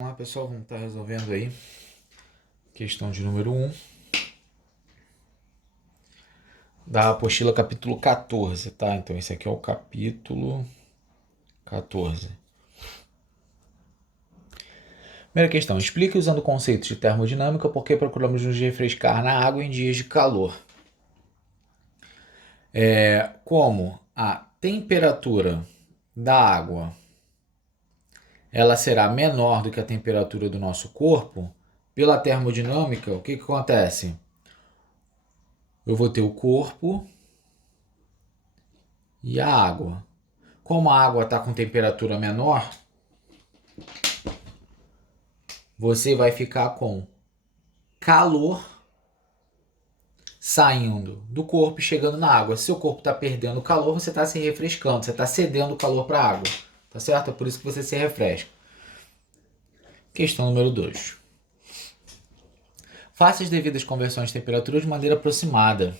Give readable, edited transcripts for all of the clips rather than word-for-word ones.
Olá pessoal, vamos estar resolvendo aí questão de número 1 da apostila capítulo 14, tá? Então esse aqui é o capítulo 14. Primeira questão, explique usando conceitos de termodinâmica por que procuramos nos refrescar na água em dias de calor. Como a temperatura da água ela será menor do que a temperatura do nosso corpo, pela termodinâmica, o que acontece? Eu vou ter o corpo e a água. Como a água está com temperatura menor, você vai ficar com calor saindo do corpo e chegando na água. Se o corpo está perdendo calor, você está se refrescando, você está cedendo calor para a água. Tá certo? É por isso que você se refresca. Questão número 2. Faça as devidas conversões de temperatura de maneira aproximada.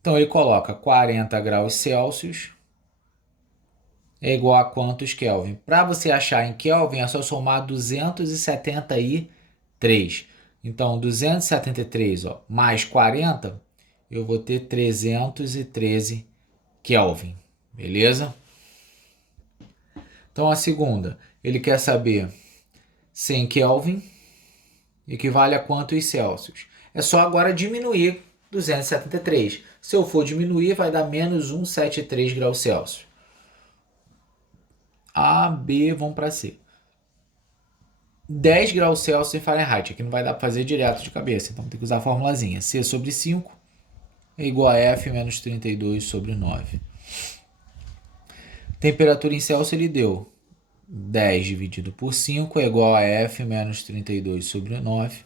Então ele coloca 40 graus Celsius é igual a quantos Kelvin? Para você achar em Kelvin é só somar 273. Então 273 mais 40, eu vou ter 313 Kelvin. Beleza? Então a segunda, ele quer saber 100 Kelvin equivale a quantos Celsius? É só agora diminuir 273. Se eu for diminuir, vai dar menos 173 graus Celsius. A, B, vamos para C. 10 graus Celsius em Fahrenheit. Aqui não vai dar para fazer direto de cabeça, então tem que usar a formulazinha. C sobre 5 é igual a F menos 32 sobre 9. Temperatura em Celsius ele deu 10 dividido por 5 é igual a F menos 32 sobre 9.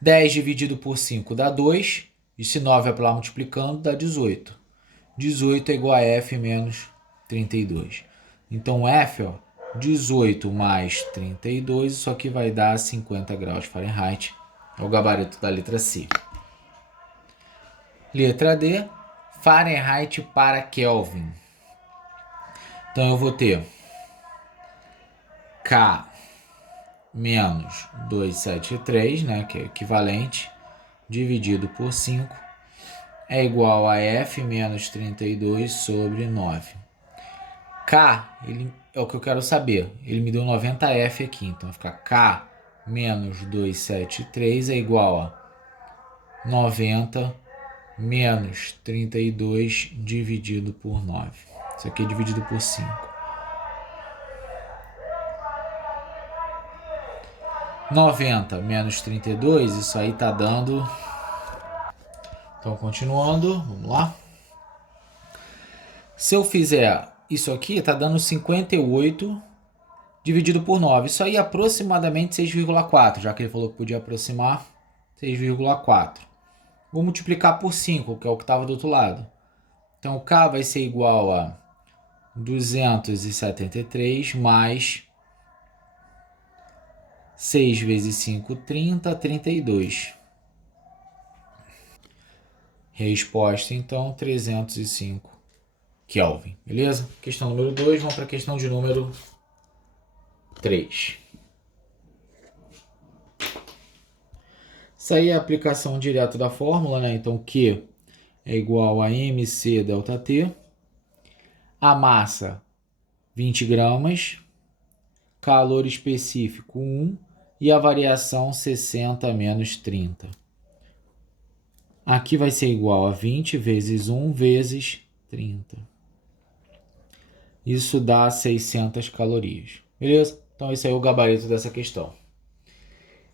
10 dividido por 5 dá 2. E se 9 é para lá multiplicando, dá 18. 18 é igual a F menos 32. Então F, 18 mais 32, isso aqui vai dar 50 graus Fahrenheit. É o gabarito da letra C. Letra D, Fahrenheit para Kelvin. Então eu vou ter K menos 273, né, que é equivalente, dividido por 5, é igual a F menos 32 sobre 9. K, ele é o que eu quero saber. Ele me deu 90F aqui, então vai ficar K menos 273 é igual a 90 menos 32 dividido por 9. Isso aqui é dividido por 5. 90 menos 32, isso aí tá dando... Então, continuando, vamos lá. Se eu fizer isso aqui, tá dando 58 dividido por 9. Isso aí é aproximadamente 6,4, já que ele falou que podia aproximar 6,4. Vou multiplicar por 5, que é o que estava do outro lado. Então, o K vai ser igual a 273 mais 6 vezes 5, 30, 32. Resposta, então, 305 Kelvin. Beleza? Questão número 2, vamos para a questão de número 3. Isso aí é a aplicação direta da fórmula, né? Então, Q é igual a mc delta T. A massa, 20 gramas. Calor específico, 1. E a variação, 60 menos 30. Aqui vai ser igual a 20 vezes 1 vezes 30. Isso dá 600 calorias. Beleza? Então, esse aí é o gabarito dessa questão.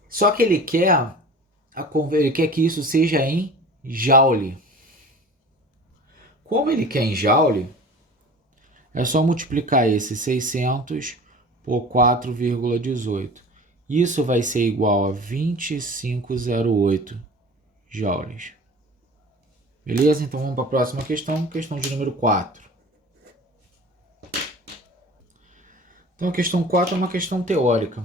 Só que ele quer que isso seja em Joule. Como ele quer em Joule, é só multiplicar esse 600 por 4,18. Isso vai ser igual a 2508 joules. Beleza? Então vamos para a próxima questão, questão de número 4. Então a questão 4 é uma questão teórica.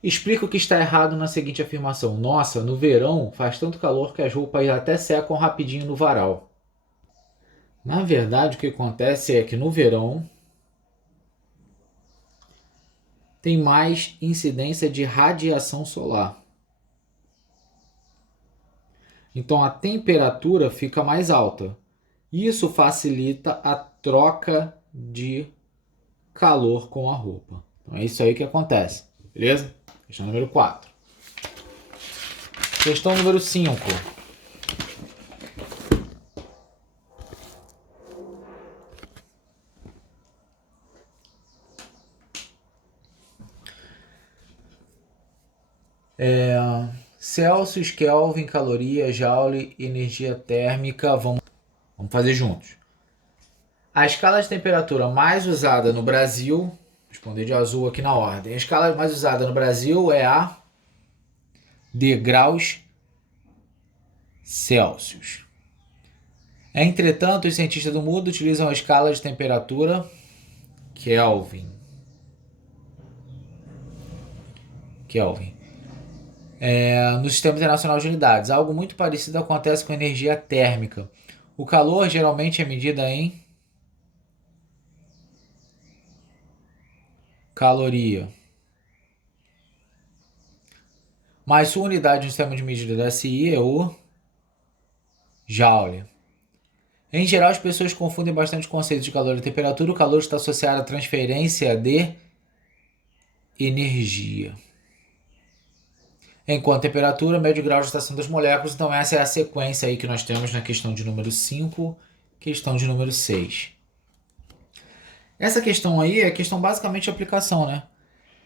Explica o que está errado na seguinte afirmação. Nossa, no verão faz tanto calor que as roupas até secam rapidinho no varal. Na verdade, o que acontece é que no verão tem mais incidência de radiação solar. Então a temperatura fica mais alta. Isso facilita a troca de calor com a roupa. Então é isso aí que acontece, beleza? Questão número 4. Questão número 5. Celsius, Kelvin, caloria, joule, energia térmica. Vamos fazer juntos. A escala de temperatura mais usada no Brasil, vou responder de azul aqui na ordem. A escala mais usada no Brasil é a de graus Celsius. Entretanto, os cientistas do mundo utilizam a escala de temperatura Kelvin. No Sistema Internacional de Unidades. Algo muito parecido acontece com a energia térmica. O calor geralmente é medido em caloria. Mas sua unidade no sistema de medida da SI é o joule. Em geral, as pessoas confundem bastante o conceito de calor e temperatura. O calor está associado à transferência de energia. Enquanto temperatura, médio grau de agitação das moléculas. Então essa é a sequência aí que nós temos na questão de número 5, questão de número 6. Essa questão aí é a questão basicamente de aplicação, né?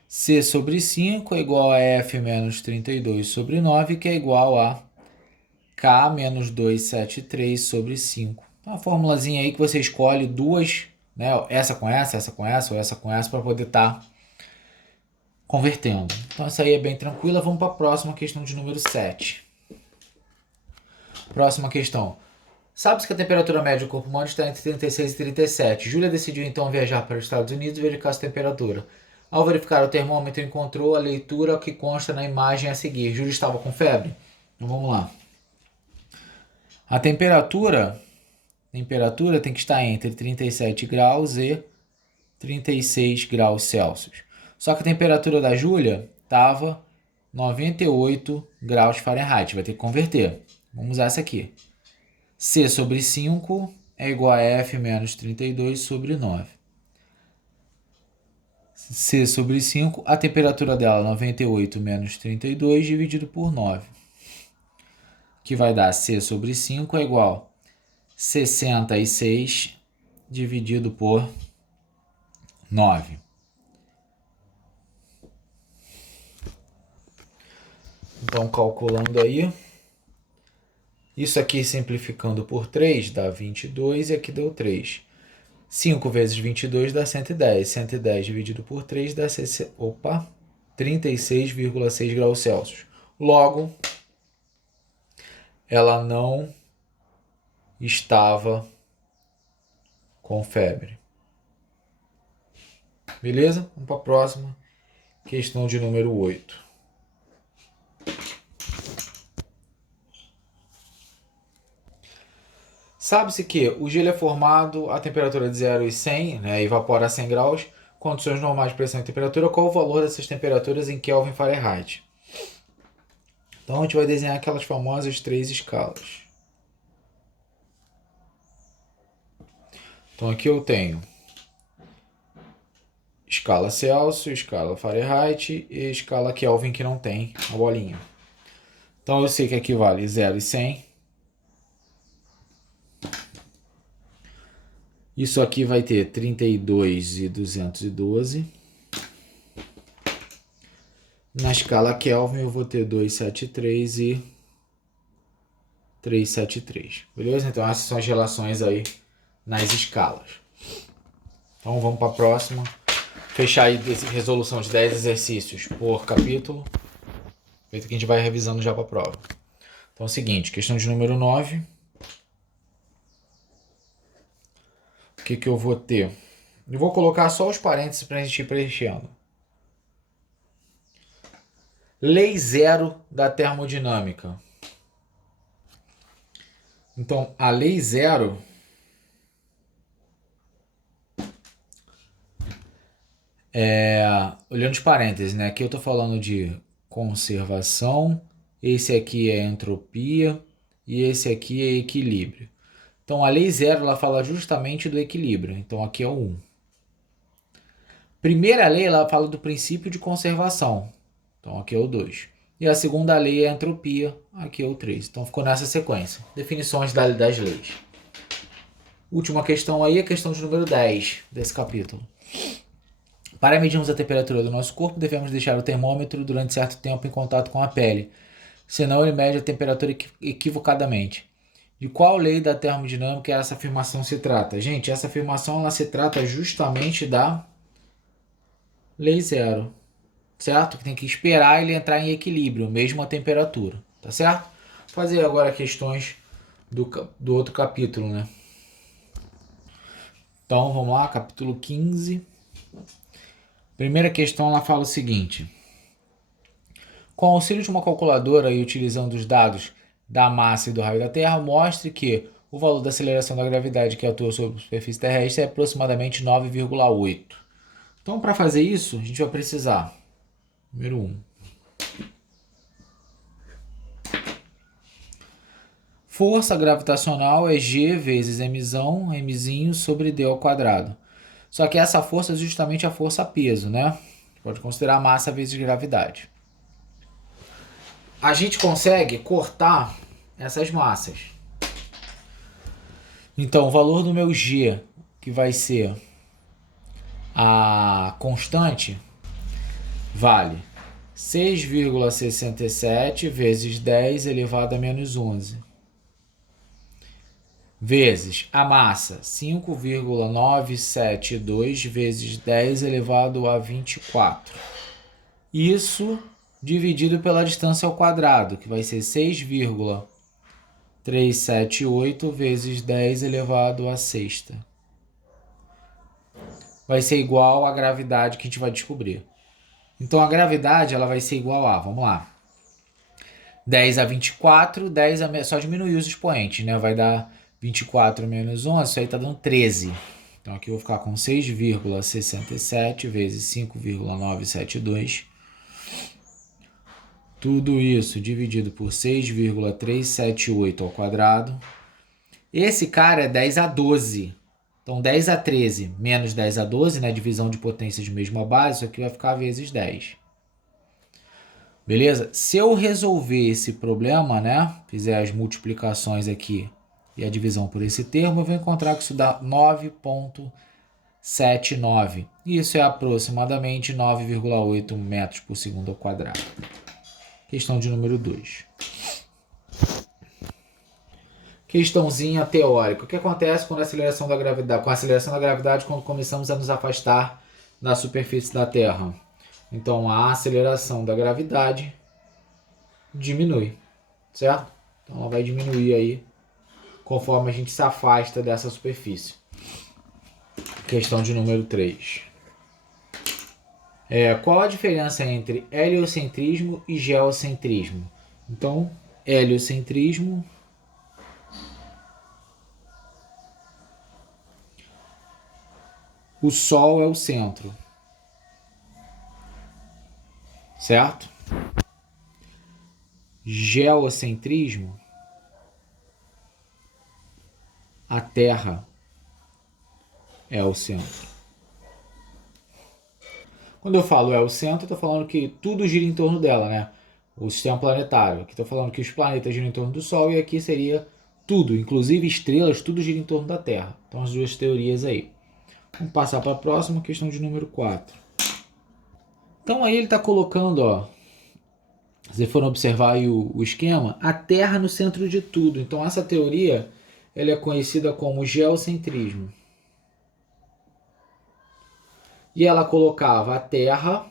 C sobre 5 é igual a F menos 32 sobre 9, que é igual a K menos 273 sobre 5. Então, uma formulazinha aí que você escolhe duas, né? Essa com essa com essa, ou essa com essa, para poder estar convertendo. Então essa aí é bem tranquila. Vamos para a próxima questão de número 7. Próxima questão. Sabe-se que a temperatura média do corpo humano está entre 36 e 37. Júlia decidiu então viajar para os Estados Unidos e verificar essa temperatura. Ao verificar o termômetro, encontrou a leitura que consta na imagem a seguir. Júlia estava com febre? Então vamos lá. A temperatura tem que estar entre 37 graus e 36 graus Celsius. Só que a temperatura da Júlia estava 98 graus Fahrenheit. Vai ter que converter. Vamos usar essa aqui. C sobre 5 é igual a F menos 32 sobre 9. C sobre 5, a temperatura dela 98 menos 32 dividido por 9. Que vai dar C sobre 5 é igual a 66 dividido por 9. Então, calculando aí, isso aqui simplificando por 3 dá 22 e aqui deu 3. 5 vezes 22 dá 110. 110 dividido por 3 dá 36,6 graus Celsius. Logo, ela não estava com febre. Beleza? Vamos para a próxima. Questão de número 8. Sabe-se que o gelo é formado a temperatura de 0 e 100, né, evapora a 100 graus, condições normais de pressão e temperatura. Qual o valor dessas temperaturas em Kelvin e Fahrenheit? Então a gente vai desenhar aquelas famosas 3 escalas. Então aqui eu tenho escala Celsius, escala Fahrenheit e escala Kelvin, que não tem a bolinha. Então eu sei que aqui vale 0 e 100. Isso aqui vai ter 32 e 212. Na escala Kelvin eu vou ter 273 e 373. Beleza? Então essas são as relações aí nas escalas. Então vamos para a próxima. Fechar aí resolução de 10 exercícios por capítulo. Feito que a gente vai revisando já para a prova. Então é o seguinte, questão de número 9. O que eu vou ter? Eu vou colocar só os parênteses para a gente ir preenchendo. Lei zero da termodinâmica. Então, a lei zero Olhando os parênteses, né? Aqui eu estou falando de conservação, esse aqui é entropia e esse aqui é equilíbrio. Então a lei zero ela fala justamente do equilíbrio. Então aqui é o 1. Primeira lei ela fala do princípio de conservação. Então aqui é o 2. E a segunda lei é a entropia. Aqui é o 3. Então ficou nessa sequência. Definições das leis. Última questão aí, a questão de número 10 desse capítulo. Para medirmos a temperatura do nosso corpo, devemos deixar o termômetro durante certo tempo em contato com a pele, senão ele mede a temperatura equivocadamente. De qual lei da termodinâmica essa afirmação se trata? Gente, essa afirmação ela se trata justamente da lei zero, certo? Que tem que esperar ele entrar em equilíbrio, mesmo a temperatura, tá certo? Vou fazer agora questões do outro capítulo, né? Então, vamos lá, capítulo 15. Primeira questão, ela fala o seguinte. Com o auxílio de uma calculadora e utilizando os dados da massa e do raio da Terra, mostre que o valor da aceleração da gravidade que atua sobre a superfície terrestre é aproximadamente 9,8. Então, para fazer isso, a gente vai precisar, número 1, força gravitacional é G vezes mzinho sobre d ao quadrado. Só que essa força é justamente a força peso, né? Pode considerar massa vezes gravidade. A gente consegue cortar essas massas. Então, o valor do meu G, que vai ser a constante, vale 6,67 vezes 10 elevado a menos 11. Vezes a massa, 5,972 vezes 10 elevado a 24. Isso dividido pela distância ao quadrado, que vai ser 6,378 vezes 10 elevado a sexta. Vai ser igual à gravidade que a gente vai descobrir. Então a gravidade ela vai ser igual a, vamos lá, 10 a 24, 10 a, só diminuir os expoentes, né? Vai dar 24 menos 11, isso aí está dando 13. Então aqui eu vou ficar com 6,67 vezes 5,972. Tudo isso dividido por 6,378 ao quadrado. Esse cara é 10 a 12. Então 10 a 13 menos 10 a 12, né? Divisão de potências de mesma base, isso aqui vai ficar vezes 10. Beleza? Se eu resolver esse problema, né? Fizer as multiplicações aqui e a divisão por esse termo, eu vou encontrar que isso dá 9,79. Isso é aproximadamente 9,8 metros por segundo ao quadrado. Questão de número 2. Questãozinha teórica. O que acontece quando a aceleração da gravidade, com a aceleração da gravidade quando começamos a nos afastar da superfície da Terra? Então a aceleração da gravidade diminui, certo? Então ela vai diminuir aí conforme a gente se afasta dessa superfície. Questão de número 3. Qual a diferença entre heliocentrismo e geocentrismo? Então, heliocentrismo o Sol é o centro, certo? Geocentrismo, a Terra é o centro. Quando eu falo é o centro, eu estou falando que tudo gira em torno dela, né? O sistema planetário. Aqui estou falando que os planetas giram em torno do Sol e aqui seria tudo, inclusive estrelas, tudo gira em torno da Terra. Então as duas teorias aí. Vamos passar para a próxima, questão de número 4. Então aí ele está colocando, ó, se vocês forem observar aí o esquema, a Terra no centro de tudo. Então essa teoria ela é conhecida como geocentrismo. E ela colocava a Terra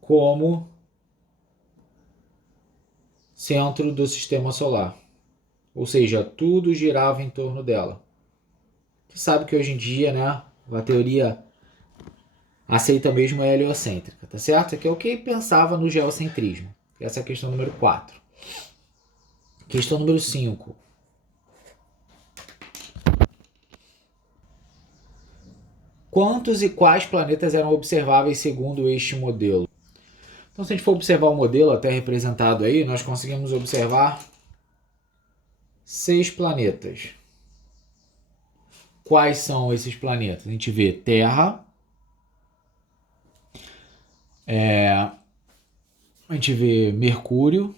como centro do sistema solar. Ou seja, tudo girava em torno dela. Você sabe que hoje em dia, né, a teoria aceita mesmo a heliocêntrica, tá certo? Isso aqui é o que pensava no geocentrismo. Essa é a questão número 4. Questão número 5. quantos e quais planetas eram observáveis segundo este modelo? Então, se a gente for observar o modelo até representado aí, nós conseguimos observar 6 planetas. Quais são esses planetas? A gente vê Terra, a gente vê Mercúrio,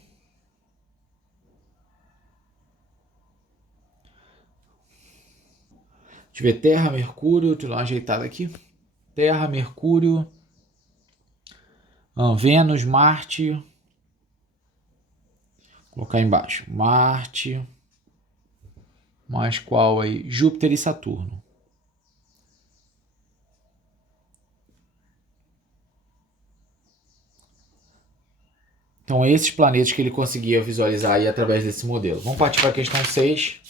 a gente vê Terra, Mercúrio, deixa eu dar uma ajeitada aqui. Terra, Mercúrio, Vênus, Marte, vou colocar embaixo, Marte, mais qual aí? Júpiter e Saturno. Então, esses planetas que ele conseguia visualizar aí através desse modelo. Vamos partir para a questão 6.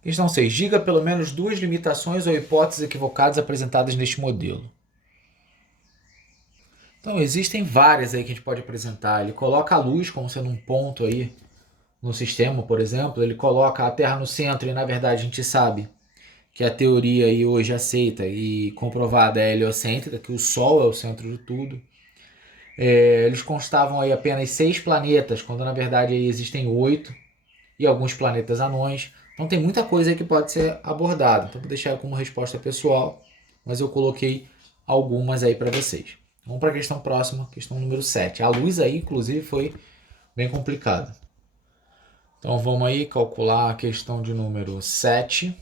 Questão 6. Diga pelo menos 2 limitações ou hipóteses equivocadas apresentadas neste modelo. Então, existem várias aí que a gente pode apresentar. Ele coloca a luz como sendo um ponto aí no sistema, por exemplo. Ele coloca a Terra no centro e, na verdade, a gente sabe que a teoria aí hoje aceita e comprovada é heliocêntrica, que o Sol é o centro de tudo. Eles constavam aí apenas 6 planetas, quando na verdade aí existem 8 e alguns planetas anões. Então tem muita coisa aí que pode ser abordada. Então vou deixar como resposta pessoal, mas eu coloquei algumas aí para vocês. Vamos para a questão próxima, questão número 7. A luz aí, inclusive, foi bem complicada. Então vamos aí calcular a questão de número 7.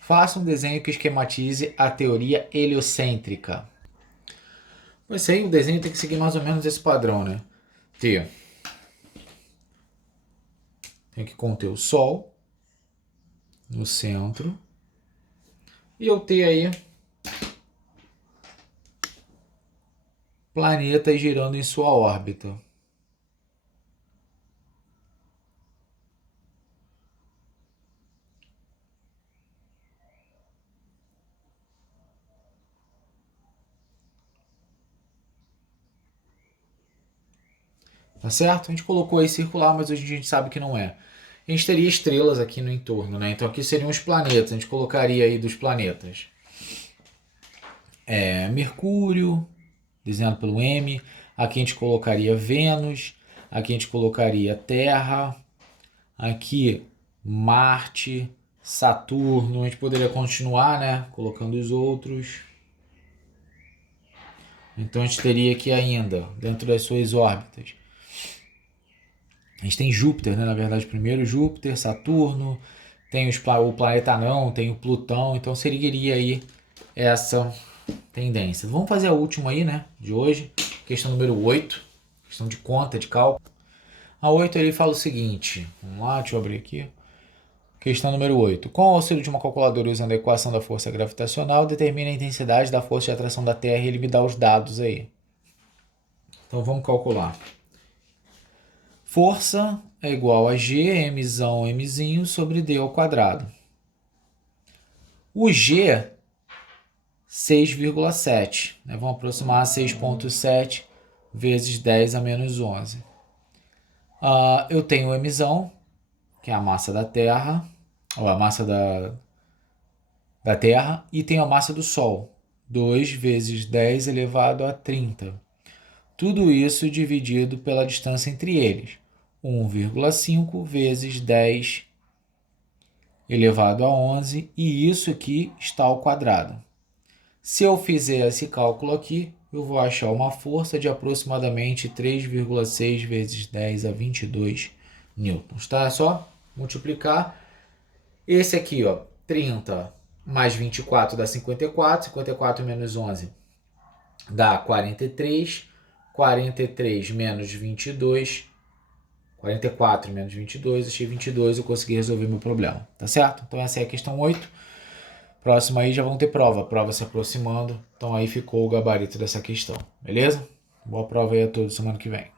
Faça um desenho que esquematize a teoria heliocêntrica. Pois aí, o desenho tem que seguir mais ou menos esse padrão, né? Tem que conter o Sol no centro. E eu ter aí planetas girando em sua órbita. Tá certo? A gente colocou aí circular, mas hoje a gente sabe que não é. A gente teria estrelas aqui no entorno, né? Então aqui seriam os planetas. A gente colocaria aí dos planetas. Mercúrio, desenhado pelo M. Aqui a gente colocaria Vênus. Aqui a gente colocaria Terra. Aqui Marte, Saturno. A gente poderia continuar, né? Colocando os outros. Então a gente teria aqui ainda, dentro das suas órbitas, a gente tem Júpiter, né? Na verdade, primeiro Júpiter, Saturno, tem o planeta anão, tem o Plutão, então seguiria aí essa tendência. Vamos fazer a última aí, né? De hoje, questão número 8, questão de conta, de cálculo. A 8 ele fala o seguinte, vamos lá, deixa eu abrir aqui. Questão número 8. Com o auxílio de uma calculadora usando a equação da força gravitacional, determine a intensidade da força de atração da Terra e ele me dá os dados aí. Então vamos calcular. Força é igual a G, Mzão, Mzinho, sobre D ao quadrado. O G, 6,7. Né? Vamos aproximar 6,7 vezes 10 a menos 11. Eu tenho o Mzão, que é a massa da Terra, ou a massa da Terra, e tenho a massa do Sol, 2 vezes 10 elevado a 30. Tudo isso dividido pela distância entre eles, 1,5 vezes 10 elevado a 11, e isso aqui está ao quadrado. Se eu fizer esse cálculo aqui, eu vou achar uma força de aproximadamente 3,6 vezes 10 a 22 newtons, tá? É só multiplicar. Esse aqui, ó, 30 mais 24 dá 54, 54 menos 11 dá 43, 43 menos 22, 44 menos 22, achei 22, eu consegui resolver meu problema, tá certo? Então essa é a questão 8. Próxima aí já vão ter prova se aproximando, então aí ficou o gabarito dessa questão, beleza? Boa prova aí a todos semana que vem.